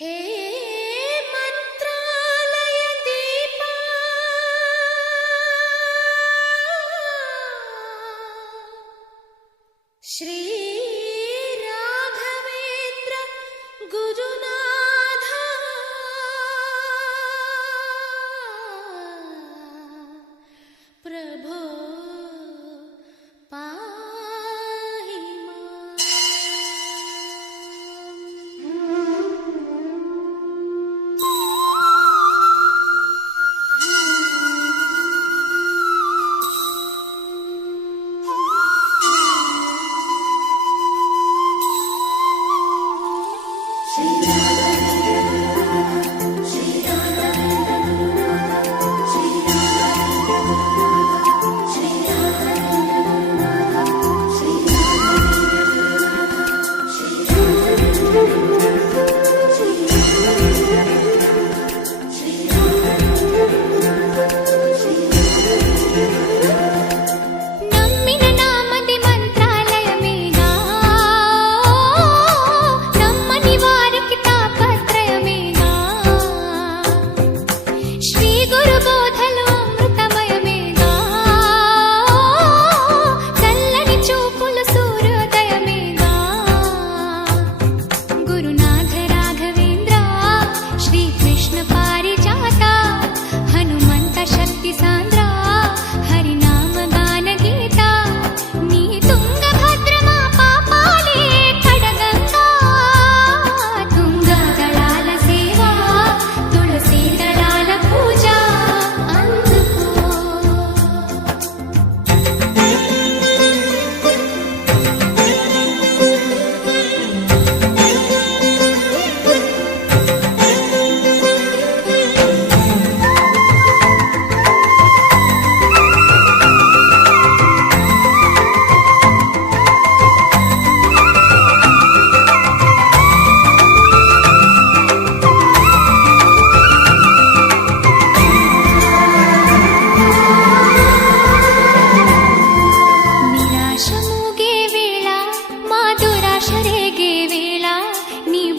हे मंत्रालय दीपा श्री राघवेंद्र गुरुनाथा प्रभो पाहि मां।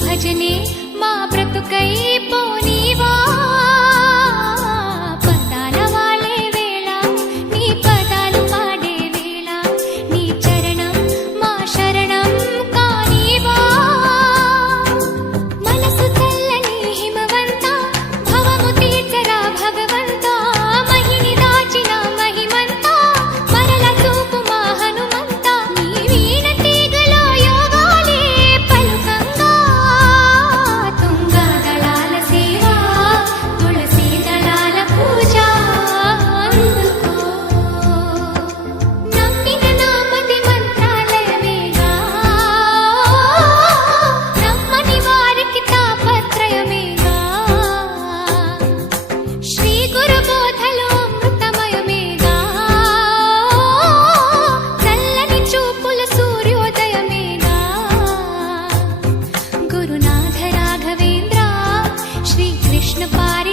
भजने मा ब्रतुकै पोनीवा पदाला वाले वेला नी पदालु पाडे वेला नी चरणं मा शरणं कानीवा मनसु चल्लनी हिमवंत भवमु तीर्चरा भगवंत महिनि दाचिना महिमंत मरल చూపు మా హనుమంత నీ వీణ తీగలో యోగాలే పలుకంగా తుంగదళాల సేవ తులసి దళాల పూజ అందుకో నమ్మిన నామది మంత్రాలయమేగా నమ్మని వారికి తాపత్రయమేగా శ్రీ గురు బోధలో అమృతమయమేగా చల్లని చూపుల సూర్యోదయమేగా గురునాథ రాఘవేంద్ర శ్రీ కృష్ణ పారి